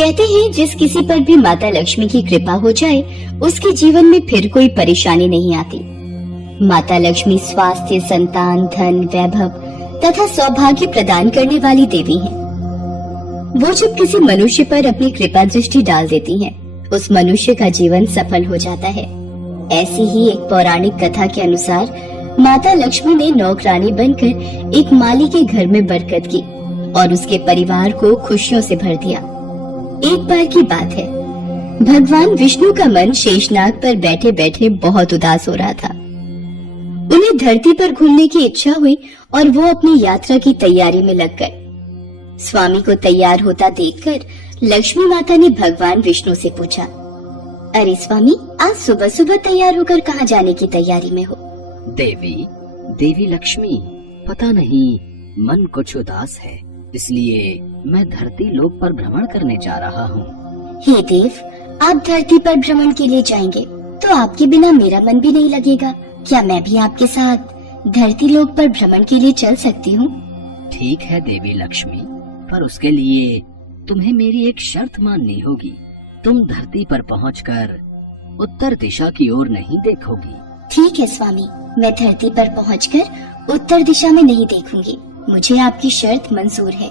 कहते हैं जिस किसी पर भी माता लक्ष्मी की कृपा हो जाए उसके जीवन में फिर कोई परेशानी नहीं आती। माता लक्ष्मी स्वास्थ्य, संतान, धन, वैभव तथा सौभाग्य प्रदान करने वाली देवी हैं। वो जब किसी मनुष्य पर अपनी कृपा दृष्टि डाल देती हैं, उस मनुष्य का जीवन सफल हो जाता है। ऐसी ही एक पौराणिक कथा के अनुसार माता लक्ष्मी ने नौकरानी बनकर एक माली के घर में बरकत की और उसके परिवार को खुशियों से भर दिया। एक बार की बात है, भगवान विष्णु का मन शेषनाग पर बैठे बैठे बहुत उदास हो रहा था। उन्हें धरती पर घूमने की इच्छा हुई और वो अपनी यात्रा की तैयारी में लग गए। स्वामी को तैयार होता देखकर लक्ष्मी माता ने भगवान विष्णु से पूछा, अरे स्वामी, आज सुबह सुबह तैयार होकर कहाँ जाने की तैयारी में हो? देवी लक्ष्मी, पता नहीं मन कुछ उदास है, इसलिए मैं धरती लोक पर भ्रमण करने जा रहा हूँ। हे देव, आप धरती पर भ्रमण के लिए जाएंगे तो आपके बिना मेरा मन भी नहीं लगेगा। क्या मैं भी आपके साथ धरती लोक पर भ्रमण के लिए चल सकती हूँ? ठीक है देवी लक्ष्मी, पर उसके लिए तुम्हें मेरी एक शर्त माननी होगी। तुम धरती पर पहुंचकर उत्तर दिशा की ओर नहीं देखोगी। ठीक है स्वामी, मैं धरती पर पहुंचकर उत्तर दिशा में नहीं देखूंगी। मुझे आपकी शर्त मंजूर है।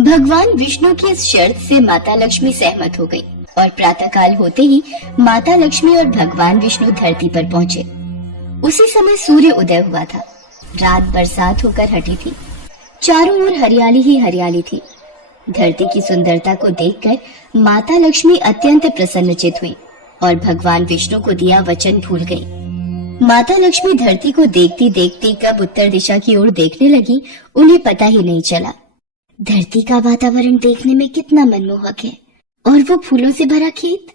भगवान विष्णु की इस शर्त से माता लक्ष्मी सहमत हो गई और प्रातःकाल होते ही माता लक्ष्मी और भगवान विष्णु धरती पर पहुँचे। उसी समय सूर्य उदय हुआ था। रात बरसात होकर हटी थी। चारों ओर हरियाली ही हरियाली थी। धरती की सुंदरता को देखकर माता लक्ष्मी अत्यंत प्रसन्नचित हुई और भगवान विष्णु को दिया वचन भूल गई। माता लक्ष्मी धरती को देखती देखती कब उत्तर दिशा की ओर देखने लगी, उन्हें पता ही नहीं चला। धरती का वातावरण देखने में कितना मनमोहक है और वो फूलों से भरा खेत।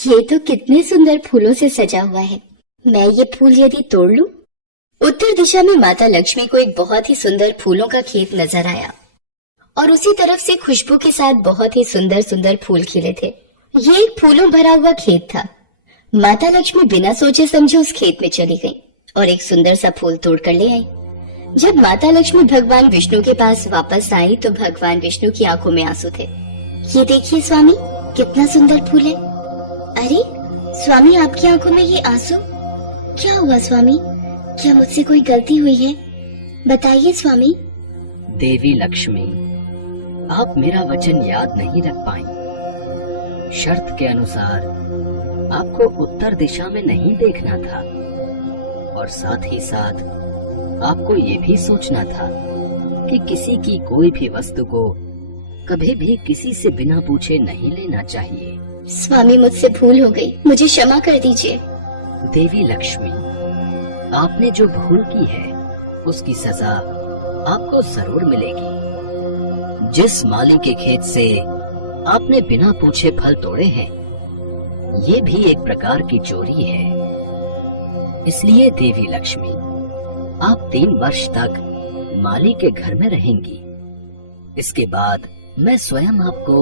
ये तो कितने सुंदर फूलों से सजा हुआ है। मैं ये फूल यदि तोड़ लूं? उत्तर दिशा में माता लक्ष्मी को एक बहुत ही सुंदर फूलों का खेत नजर आया और उसी तरफ से खुशबू के साथ बहुत ही सुंदर सुंदर फूल खिले थे। ये एक फूलों भरा हुआ खेत था। माता लक्ष्मी बिना सोचे समझे उस खेत में चली गई और एक सुंदर सा फूल तोड़ कर ले आई। जब माता लक्ष्मी भगवान विष्णु के पास वापस आई तो भगवान विष्णु की आंखों में आंसू थे। ये देखिए स्वामी, कितना सुंदर फूल है। अरे स्वामी, आपकी आंखों में ये आंसू क्या हुआ? स्वामी, क्या मुझसे कोई गलती हुई है? बताइए स्वामी। देवी लक्ष्मी, आप मेरा वचन याद नहीं रख पाई। शर्त के अनुसार आपको उत्तर दिशा में नहीं देखना था और साथ ही साथ आपको ये भी सोचना था कि किसी की कोई भी वस्तु को कभी भी किसी से बिना पूछे नहीं लेना चाहिए। स्वामी, मुझसे भूल हो गई, मुझे क्षमा कर दीजिए। देवी लक्ष्मी, आपने जो भूल की है उसकी सजा आपको जरूर मिलेगी। जिस माली के खेत से आपने बिना पूछे फल तोड़े हैं, ये भी एक प्रकार की चोरी है। इसलिए देवी लक्ष्मी, आप 3 वर्ष तक माली के घर में रहेंगी। इसके बाद मैं स्वयं आपको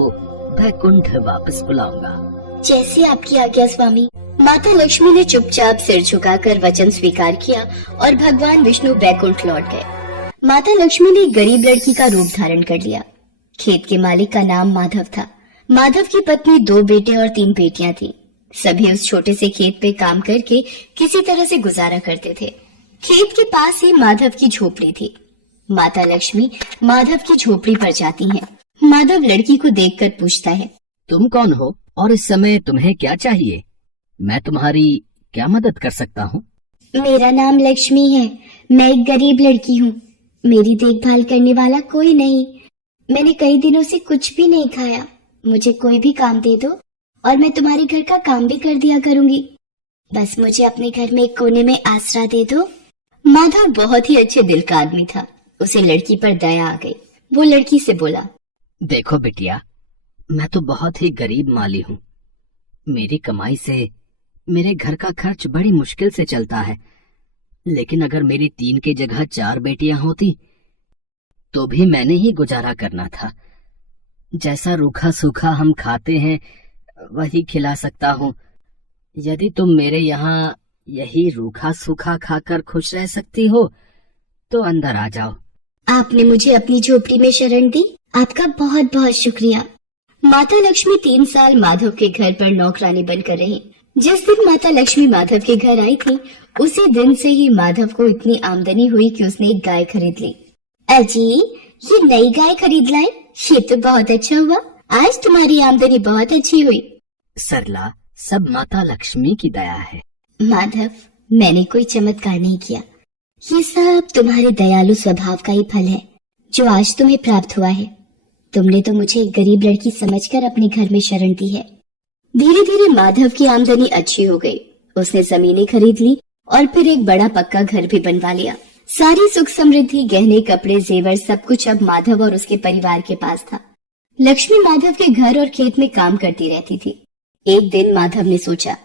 वैकुंठ वापस बुलाऊंगा। जैसे आपकी आज्ञा स्वामी। माता लक्ष्मी ने चुपचाप सिर झुकाकर वचन स्वीकार किया और भगवान विष्णु वैकुंठ लौट गए। माता लक्ष्मी ने एक गरीब लड़की का रूप धारण कर लिया। खेत के मालिक का नाम माधव था। माधव की पत्नी 2 बेटे और 3 बेटियां थी। सभी उस छोटे से खेत पे काम करके किसी तरह से गुजारा करते थे। खेत के पास ही माधव की झोपड़ी थी। माता लक्ष्मी माधव की झोपड़ी पर जाती हैं। माधव लड़की को देखकर पूछता है, तुम कौन हो और इस समय तुम्हें क्या चाहिए? मैं तुम्हारी क्या मदद कर सकता हूँ? मेरा नाम लक्ष्मी है। मैं एक गरीब लड़की हूँ। मेरी देखभाल करने वाला कोई नहीं। मैंने कई दिनों से कुछ भी नहीं खाया। मुझे कोई भी काम दे दो और मैं तुम्हारे घर का काम भी कर दिया करूंगी। बस मुझे अपने घर में एक कोने में आसरा दे दो। माधव बहुत ही अच्छे दिल का आदमी था। उसे लड़की पर दया आ गई। वो लड़की से बोला, देखो बिटिया, मैं तो बहुत ही गरीब माली हूँ। मेरी कमाई से मेरे घर का खर्च बड़ी मुश्किल से चलता है। लेकिन अगर मेरी 3 की जगह 4 बेटियां होती तो भी मैंने ही गुजारा करना था। जैसा रूखा सूखा हम खाते हैं वही खिला सकता हूँ। यदि तुम मेरे यहाँ यही रूखा सूखा खाकर खुश रह सकती हो तो अंदर आ जाओ। आपने मुझे अपनी झोपड़ी में शरण दी। आपका बहुत बहुत शुक्रिया। माता लक्ष्मी 3 साल माधव के घर पर नौकरानी बनकर रही। जिस दिन माता लक्ष्मी माधव के घर आई थी, उसी दिन से ही माधव को इतनी आमदनी हुई कि उसने एक गाय खरीद ली। अजी, ये नई गाय खरीद लाए, ये तो बहुत अच्छा हुआ। आज तुम्हारी आमदनी बहुत अच्छी हुई। सरला, सब माता लक्ष्मी की दया है। माधव, मैंने कोई चमत्कार नहीं किया। ये सब तुम्हारे दयालु स्वभाव का ही फल है जो आज तुम्हें प्राप्त हुआ है। तुमने तो मुझे एक गरीब लड़की समझकर अपने घर में शरण दी है। धीरे धीरे माधव की आमदनी अच्छी हो गई। उसने जमीनें खरीद ली और फिर एक बड़ा पक्का घर भी बनवा लिया। सारी सुख समृद्धि, गहने, कपड़े, जेवर, सब कुछ अब माधव और उसके परिवार के पास था। लक्ष्मी माधव के घर और खेत में काम करती रहती थी। एक दिन माधव ने सोचा,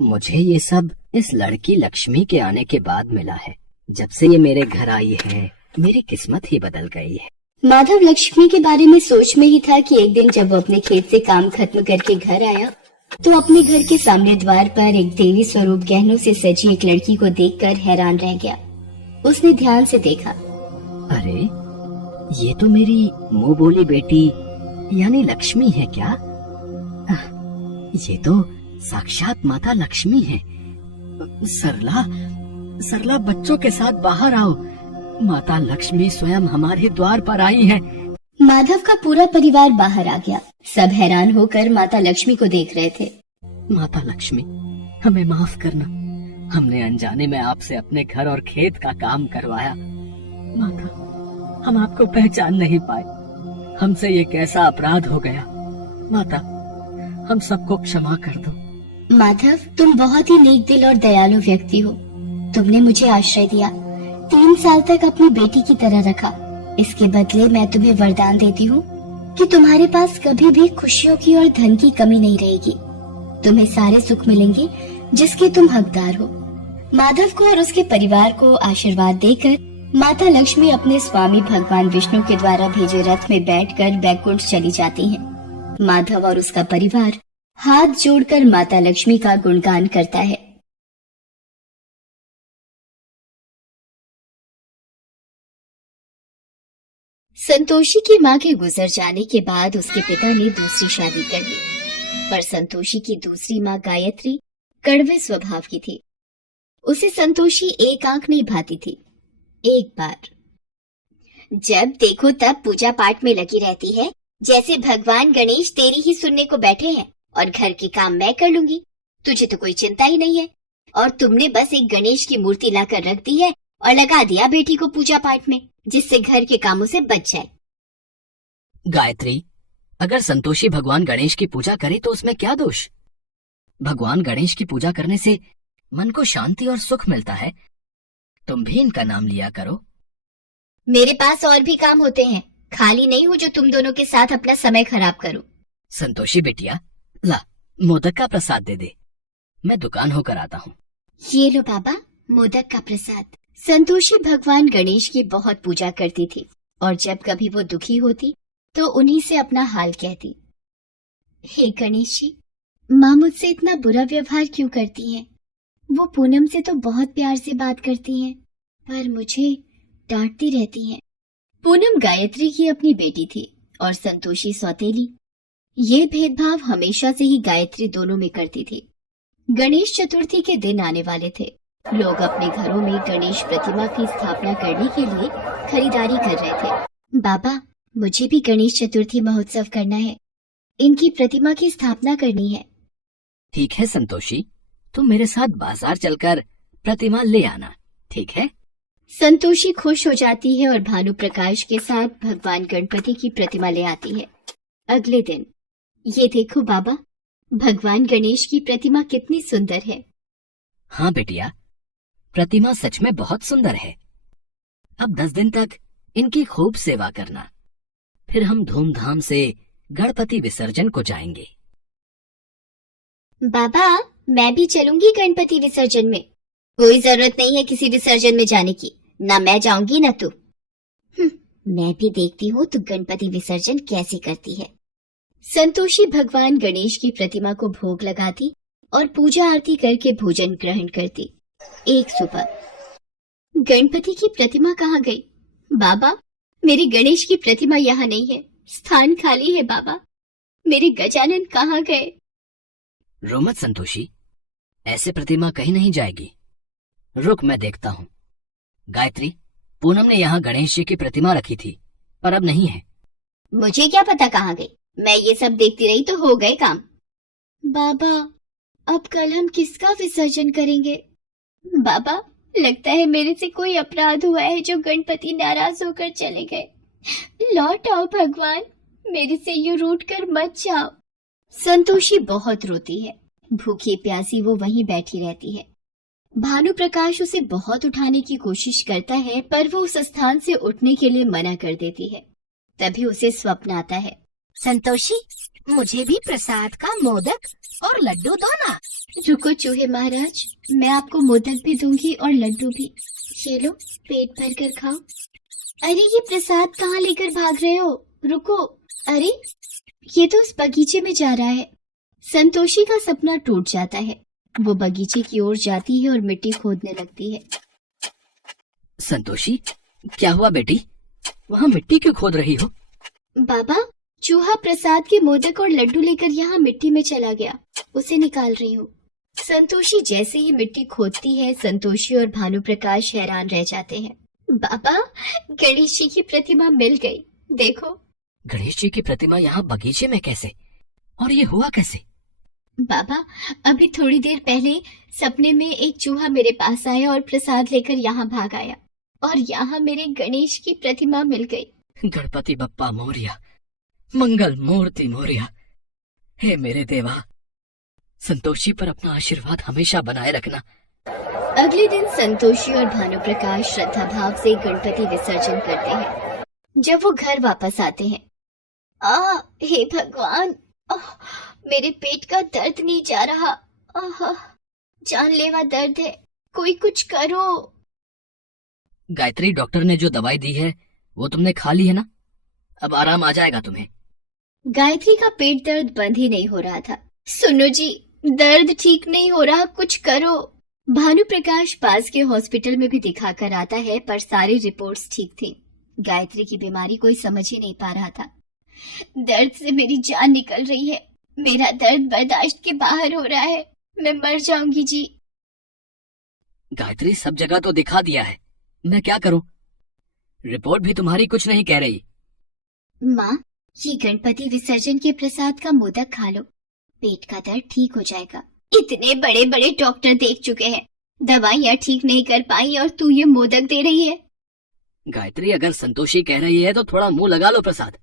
मुझे ये सब इस लड़की लक्ष्मी के आने के बाद मिला है। जब से ये मेरे घर आई है, मेरी किस्मत ही बदल गई है। माधव लक्ष्मी के बारे में सोच में ही था कि एक दिन जब वो अपने खेत से काम खत्म करके घर आया, तो अपने घर के सामने द्वार पर एक देवी स्वरूप गहनों से सजी एक लड़की को देखकर हैरान रह गया। उसने ध्यान से देखा। अरे, ये तो मेरी मुंह बोली बेटी यानी लक्ष्मी है क्या? ये तो साक्षात माता लक्ष्मी है। सरला, सरला, बच्चों के साथ बाहर आओ। माता लक्ष्मी स्वयं हमारे द्वार पर आई है। माधव का पूरा परिवार बाहर आ गया। सब हैरान होकर माता लक्ष्मी को देख रहे थे। माता लक्ष्मी, हमें माफ करना। हमने अनजाने में आपसे अपने घर और खेत का काम करवाया। माता, हम आपको पहचान नहीं पाए। हमसे ये कैसा अपराध हो गया। माता, हम सबको क्षमा कर दो। माधव, तुम बहुत ही नेक दिल और दयालु व्यक्ति हो। तुमने मुझे आश्रय दिया, 3 साल तक अपनी बेटी की तरह रखा। इसके बदले मैं तुम्हें वरदान देती हूँ कि तुम्हारे पास कभी भी खुशियों की और धन की कमी नहीं रहेगी। तुम्हें सारे सुख मिलेंगे जिसके तुम हकदार हो। माधव को और उसके परिवार को आशीर्वाद देकर माता लक्ष्मी अपने स्वामी भगवान विष्णु के द्वारा भेजे रथ में बैठकर बैकुंठ चली जाती हैं। माधव और उसका परिवार हाथ जोड़कर माता लक्ष्मी का गुणगान करता है। संतोषी की मां के गुजर जाने के बाद उसके पिता ने दूसरी शादी कर ली, पर संतोषी की दूसरी मां गायत्री कड़वे स्वभाव की थी। उसे संतोषी एक आंख नहीं भाती थी। एक बार जब देखो तब पूजा पाठ में लगी रहती है, जैसे भगवान गणेश तेरी ही सुनने को बैठे हैं और घर के काम मैं कर लूंगी। तुझे तो कोई चिंता ही नहीं है और तुमने बस एक गणेश की मूर्ति लाकर रख दी है और लगा दिया बेटी को पूजा पाठ में, जिससे घर के कामों से बच जाए। गायत्री, अगर संतोषी भगवान गणेश की पूजा करे तो उसमें क्या दोष? भगवान गणेश की पूजा करने से मन को शांति और सुख मिलता है। तुम भी इनका नाम लिया करो। मेरे पास और भी काम होते हैं, खाली नहीं हूँ जो तुम दोनों के साथ अपना समय खराब करूं। संतोषी बिटिया, ला मोदक का प्रसाद दे दे। मैं दुकान होकर आता हूँ। ये लो बाबा, मोदक का प्रसाद। संतोषी भगवान गणेश की बहुत पूजा करती थी और जब कभी वो दुखी होती तो उन्हीं से अपना हाल कहती। हे गणेश जी, माँ मुझसे इतना बुरा व्यवहार क्यों करती हैं? वो पूनम से तो बहुत प्यार से बात करती हैं, पर मुझे डांटती रहती हैं। पूनम गायत्री की अपनी बेटी थी और संतोषी सौतेली। ये भेदभाव हमेशा से ही गायत्री दोनों में करती थी। गणेश चतुर्थी के दिन आने वाले थे। लोग अपने घरों में गणेश प्रतिमा की स्थापना करने के लिए खरीदारी कर रहे थे। बाबा, मुझे भी गणेश चतुर्थी महोत्सव करना है। इनकी प्रतिमा की स्थापना करनी है। ठीक है संतोषी, तुम मेरे साथ बाजार चलकर प्रतिमा ले आना, ठीक है? संतोषी खुश हो जाती है और भानु प्रकाश के साथ भगवान गणपति की प्रतिमा ले आती है। अगले दिन, ये देखो बाबा, भगवान गणेश की प्रतिमा कितनी सुंदर है। हाँ बेटिया, प्रतिमा सच में बहुत सुंदर है। अब 10 दिन तक इनकी खूब सेवा करना, फिर हम धूमधाम से गणपति विसर्जन को जाएंगे। बाबा, मैं भी चलूंगी गणपति विसर्जन में। कोई जरूरत नहीं है किसी विसर्जन में जाने की, ना मैं जाऊंगी ना तू। मैं भी देखती हूँ तू गणपति विसर्जन कैसे करती है। संतोषी भगवान गणेश की प्रतिमा को भोग लगाती और पूजा आरती करके भोजन ग्रहण करती। एक सुबह, गणपति की प्रतिमा कहाँ गई? बाबा, मेरी गणेश की प्रतिमा यहाँ नहीं है, स्थान खाली है बाबा। मेरे गजानन कहाँ गए? रो मत संतोषी, ऐसे प्रतिमा कहीं नहीं जाएगी। रुक, मैं देखता हूँ। गायत्री, पूनम ने यहाँ गणेश जी की प्रतिमा रखी थी, पर अब नहीं है। मुझे क्या पता कहाँ गई, मैं ये सब देखती रही तो हो गए काम। बाबा, अब कल हम किसका विसर्जन करेंगे? बाबा, लगता है मेरे से कोई अपराध हुआ है जो गणपति नाराज होकर चले गए। लौट आओ भगवान, मेरे से यूं रूठ कर मत जाओ। संतोषी बहुत रोती है। भूखी प्यासी वो वहीं बैठी रहती है। भानु प्रकाश उसे बहुत उठाने की कोशिश करता है, पर वो उस स्थान से उठने के लिए मना कर देती है। तभी उसे स्वप्न आता है। संतोषी, मुझे भी प्रसाद का मोदक और लड्डू दो ना। रुको चूहे महाराज, मैं आपको मोदक भी दूंगी और लड्डू भी। ये लो, पेट भर कर खाओ। अरे ये प्रसाद कहाँ लेकर भाग रहे हो? रुको। अरे ये तो उस बगीचे में जा रहा है। संतोषी का सपना टूट जाता है। वो बगीचे की ओर जाती है और मिट्टी खोदने लगती है। संतोषी, क्या हुआ बेटी? वहाँ मिट्टी क्यों खोद रही हो? बाबा, चूहा प्रसाद के मोदक और लड्डू लेकर यहाँ मिट्टी में चला गया, उसे निकाल रही हूँ। संतोषी जैसे ही मिट्टी खोदती है, संतोषी और भानु प्रकाश हैरान रह जाते हैं। बाबा, गणेश जी की प्रतिमा मिल गई, देखो। गणेश जी की प्रतिमा यहाँ बगीचे में कैसे? और ये हुआ कैसे? बाबा, अभी थोड़ी देर पहले सपने में एक चूहा मेरे पास आया और प्रसाद लेकर यहाँ भाग आया, और यहाँ मेरे गणेश की प्रतिमा मिल गई। गणपति बप्पा मोरिया, मंगल मूर्ति मोरिया। हे मेरे देवा, संतोषी पर अपना आशीर्वाद हमेशा बनाए रखना। अगले दिन संतोषी और भानु प्रकाश श्रद्धा भाव से गणपति विसर्जन करते हैं। जब वो घर वापस आते हैं, हे भगवान, मेरे पेट का दर्द नहीं जा रहा। जानलेवा दर्द है, कोई कुछ करो। गायत्री, डॉक्टर ने जो दवाई दी है वो तुमने खा ली है ना? अब आराम आ जाएगा तुम्हें। गायत्री का पेट दर्द बंद ही नहीं हो रहा था। सुनो जी, दर्द ठीक नहीं हो रहा, कुछ करो। भानु प्रकाश पास के हॉस्पिटल में भी दिखा कर आता है, पर सारी रिपोर्ट्स ठीक थी। गायत्री की बीमारी कोई समझ ही नहीं पा रहा था। दर्द से मेरी जान निकल रही है, मेरा दर्द बर्दाश्त के बाहर हो रहा है, मैं मर जाऊंगी जी। गायत्री, सब जगह तो दिखा दिया है, मैं क्या करूं? रिपोर्ट भी तुम्हारी कुछ नहीं कह रही। माँ, ये गणपति विसर्जन के प्रसाद का मोदक खा लो, पेट का दर्द ठीक हो जाएगा। इतने बड़े बड़े डॉक्टर देख चुके हैं, दवाइयाँ ठीक नहीं कर पाई और तू ये मोदक दे रही है। गायत्री, अगर संतोषी कह रही है तो थोड़ा मुंह लगा लो प्रसाद।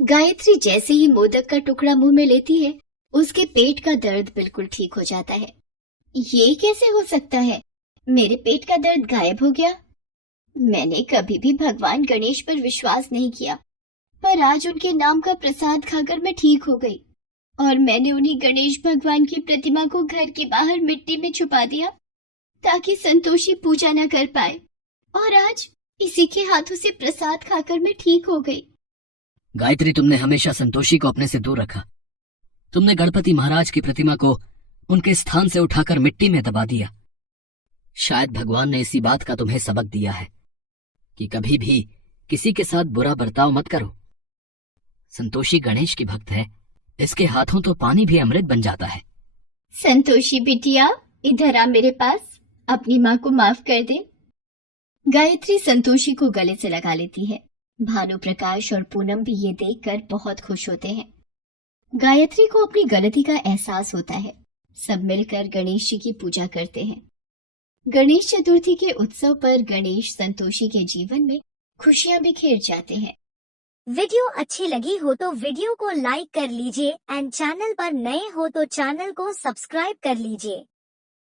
गायत्री जैसे ही मोदक का टुकड़ा मुंह में लेती है, उसके पेट का दर्द बिल्कुल ठीक हो जाता है। ये कैसे हो सकता है? मेरे पेट का दर्द गायब हो गया। मैंने कभी भी भगवान गणेश पर विश्वास नहीं किया, पर आज उनके नाम का प्रसाद खाकर मैं ठीक हो गई, और मैंने उन्हीं गणेश भगवान की प्रतिमा को घर के बाहर मिट्टी में छुपा दिया ताकि संतोषी पूजा न कर पाए, और आज इसी के हाथों से प्रसाद खाकर मैं ठीक हो गई। गायत्री, तुमने हमेशा संतोषी को अपने से दूर रखा। तुमने गणपति महाराज की प्रतिमा को उनके स्थान से उठाकर मिट्टी में दबा दिया। शायद भगवान ने इसी बात का तुम्हें सबक दिया है कि कभी भी किसी के साथ बुरा बर्ताव मत करो। संतोषी गणेश की भक्त है, इसके हाथों तो पानी भी अमृत बन जाता है। संतोषी बिटिया, इधर आ मेरे पास, अपनी माँ को माफ कर दे। गायत्री संतोषी को गले से लगा लेती है। भानु प्रकाश और पूनम भी ये देखकर बहुत खुश होते हैं। गायत्री को अपनी गलती का एहसास होता है। सब मिलकर गणेश जी की पूजा करते हैं। गणेश चतुर्थी के उत्सव पर गणेश संतोषी के जीवन में खुशियां बिखेर जाते हैं। वीडियो अच्छी लगी हो तो वीडियो को लाइक कर लीजिए एंड चैनल पर नए हो तो चैनल को सब्सक्राइब कर लीजिए।